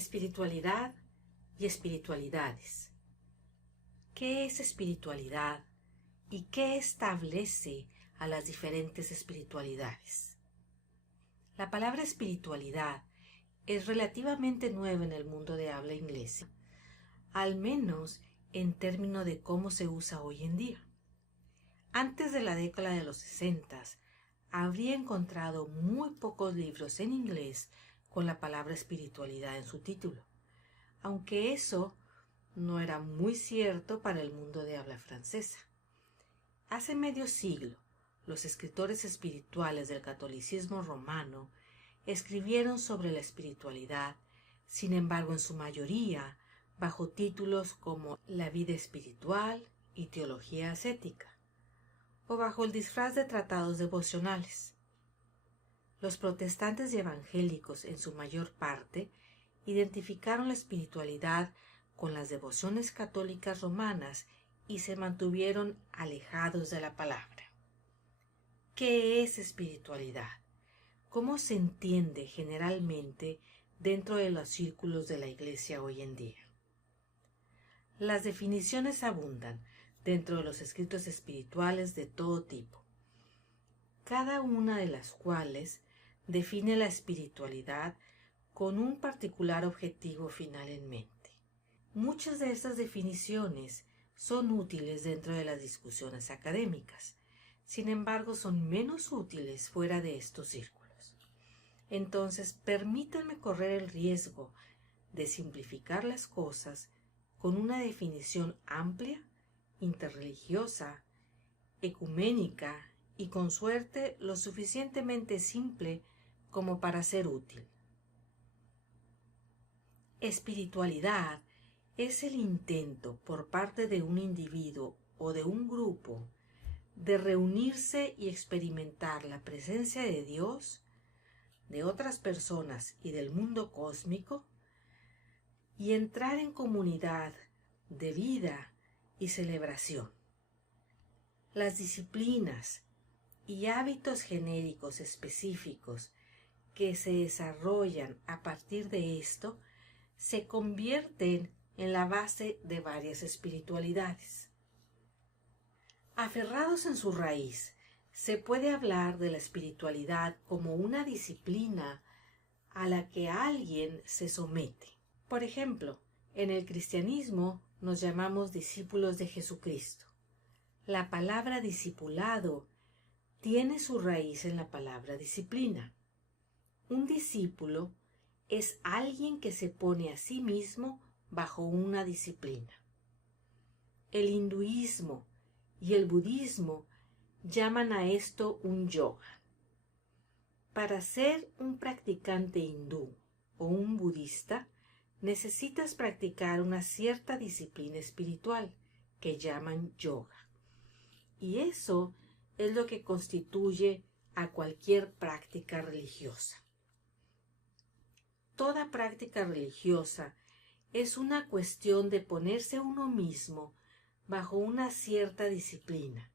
Espiritualidad y espiritualidades. ¿Qué es espiritualidad y qué establece a las diferentes espiritualidades? La palabra espiritualidad es relativamente nueva en el mundo de habla inglesa, al menos en términos de cómo se usa hoy en día. Antes de la década de los 60, habría encontrado muy pocos libros en inglés con la palabra espiritualidad en su título, aunque eso no era muy cierto para el mundo de habla francesa. Hace medio siglo, los escritores espirituales del catolicismo romano escribieron sobre la espiritualidad, sin embargo en su mayoría bajo títulos como La vida espiritual y Teología ascética, o bajo el disfraz de tratados devocionales. Los protestantes y evangélicos, en su mayor parte, identificaron la espiritualidad con las devociones católicas romanas y se mantuvieron alejados de la palabra. ¿Qué es espiritualidad? ¿Cómo se entiende generalmente dentro de los círculos de la Iglesia hoy en día? Las definiciones abundan dentro de los escritos espirituales de todo tipo, cada una de las cuales define la espiritualidad con un particular objetivo final en mente. Muchas de estas definiciones son útiles dentro de las discusiones académicas, sin embargo son menos útiles fuera de estos círculos. Entonces, permítanme correr el riesgo de simplificar las cosas con una definición amplia, interreligiosa, ecuménica y con suerte lo suficientemente simple como para ser útil. Espiritualidad es el intento por parte de un individuo o de un grupo de reunirse y experimentar la presencia de Dios, de otras personas y del mundo cósmico, y entrar en comunidad de vida y celebración. Las disciplinas y hábitos genéricos específicos que se desarrollan a partir de esto se convierten en la base de varias espiritualidades. Aferrados en su raíz, se puede hablar de la espiritualidad como una disciplina a la que alguien se somete. Por ejemplo, en el cristianismo nos llamamos discípulos de Jesucristo. La palabra discipulado tiene su raíz en la palabra disciplina. Un discípulo es alguien que se pone a sí mismo bajo una disciplina. El hinduismo y el budismo llaman a esto un yoga. Para ser un practicante hindú o un budista, necesitas practicar una cierta disciplina espiritual que llaman yoga. Y eso es lo que constituye a cualquier práctica religiosa. Toda práctica religiosa es una cuestión de ponerse a uno mismo bajo una cierta disciplina,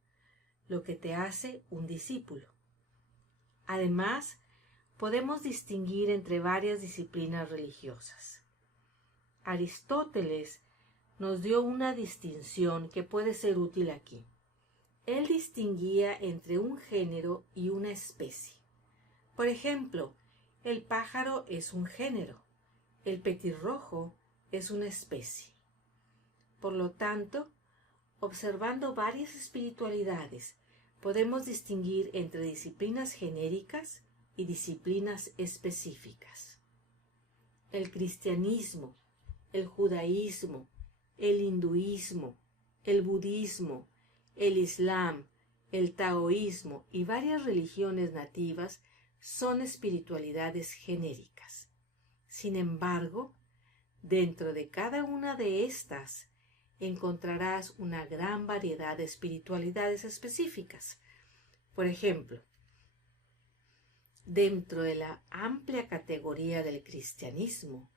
lo que te hace un discípulo. Además, podemos distinguir entre varias disciplinas religiosas. Aristóteles nos dio una distinción que puede ser útil aquí. Él distinguía entre un género y una especie. Por ejemplo, el pájaro es un género, el petirrojo es una especie. Por lo tanto, observando varias espiritualidades, podemos distinguir entre disciplinas genéricas y disciplinas específicas. El cristianismo, el judaísmo, el hinduismo, el budismo, el islam, el taoísmo y varias religiones nativas son espiritualidades genéricas. Sin embargo, dentro de cada una de estas encontrarás una gran variedad de espiritualidades específicas. Por ejemplo, dentro de la amplia categoría del cristianismo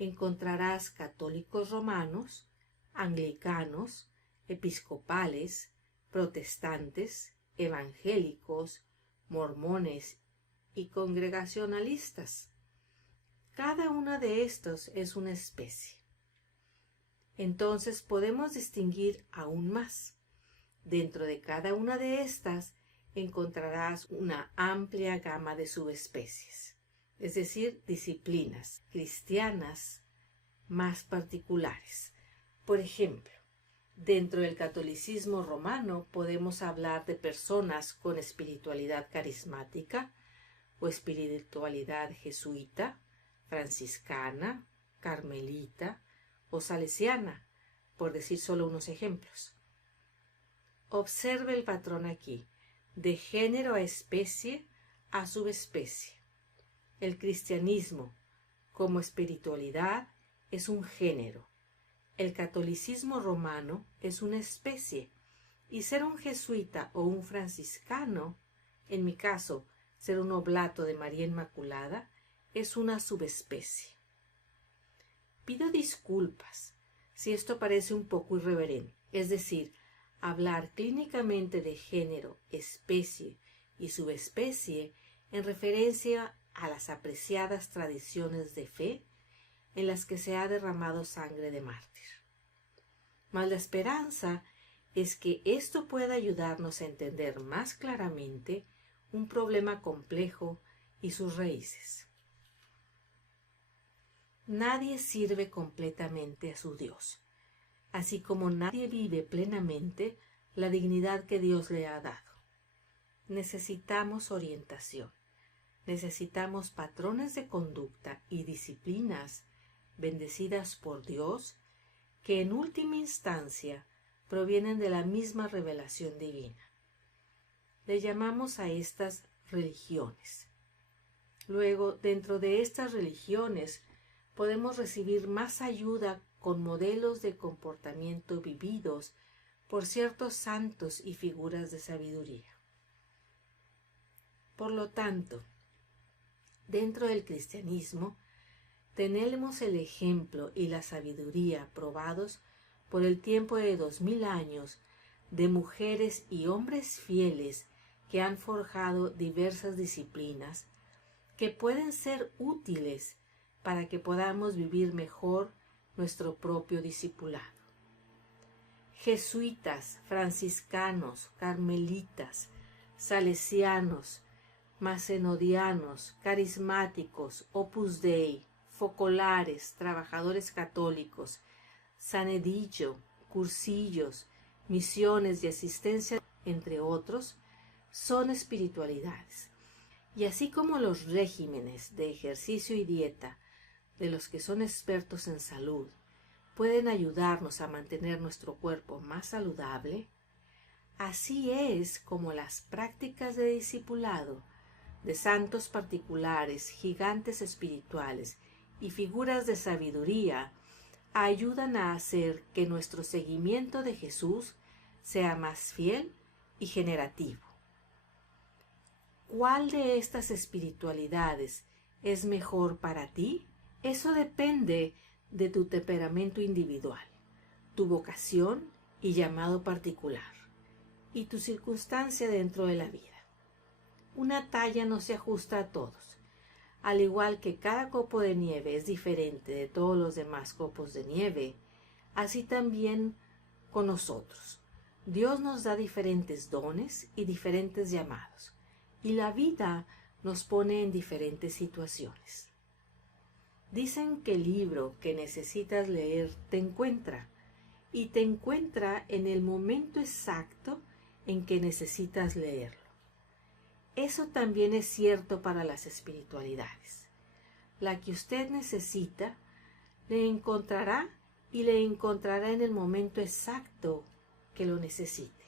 encontrarás católicos romanos, anglicanos, episcopales, protestantes, evangélicos, mormones y congregacionalistas. Cada una de estos es una especie. Entonces podemos distinguir aún más. Dentro de cada una de estas encontrarás una amplia gama de subespecies, es decir, disciplinas cristianas más particulares. Por ejemplo, dentro del catolicismo romano podemos hablar de personas con espiritualidad carismática o espiritualidad jesuita, franciscana, carmelita o salesiana, por decir solo unos ejemplos. Observe el patrón aquí, de género a especie a subespecie. El cristianismo, como espiritualidad, es un género. El catolicismo romano es una especie, y ser un jesuita o un franciscano, en mi caso, ser un oblato de María Inmaculada, es una subespecie. Pido disculpas si esto parece un poco irreverente, es decir, hablar clínicamente de género, especie y subespecie en referencia a las apreciadas tradiciones de fe en las que se ha derramado sangre de mártir. Mas la esperanza es que esto pueda ayudarnos a entender más claramente un problema complejo y sus raíces. Nadie sirve completamente a su Dios, así como nadie vive plenamente la dignidad que Dios le ha dado. Necesitamos orientación, necesitamos patrones de conducta y disciplinas bendecidas por Dios que en última instancia provienen de la misma revelación divina. Le llamamos a estas religiones. Luego, dentro de estas religiones, podemos recibir más ayuda con modelos de comportamiento vividos por ciertos santos y figuras de sabiduría. Por lo tanto, dentro del cristianismo, tenemos el ejemplo y la sabiduría probados por el tiempo de 2000 años de mujeres y hombres fieles que han forjado diversas disciplinas que pueden ser útiles para que podamos vivir mejor nuestro propio discipulado. Jesuitas, franciscanos, carmelitas, salesianos, macedonianos, carismáticos, Opus Dei, focolares, trabajadores católicos, Sanedillo, cursillos, misiones y asistencia, entre otros, son espiritualidades. Y así como los regímenes de ejercicio y dieta de los que son expertos en salud pueden ayudarnos a mantener nuestro cuerpo más saludable, así es como las prácticas de discipulado de santos particulares, gigantes espirituales y figuras de sabiduría ayudan a hacer que nuestro seguimiento de Jesús sea más fiel y generativo. ¿Cuál de estas espiritualidades es mejor para ti? Eso depende de tu temperamento individual, tu vocación y llamado particular, y tu circunstancia dentro de la vida. Una talla no se ajusta a todos. Al igual que cada copo de nieve es diferente de todos los demás copos de nieve, así también con nosotros. Dios nos da diferentes dones y diferentes llamados, y la vida nos pone en diferentes situaciones. Dicen que el libro que necesitas leer te encuentra, y te encuentra en el momento exacto en que necesitas leerlo. Eso también es cierto para las espiritualidades. La que usted necesita, le encontrará y le encontrará en el momento exacto que lo necesite.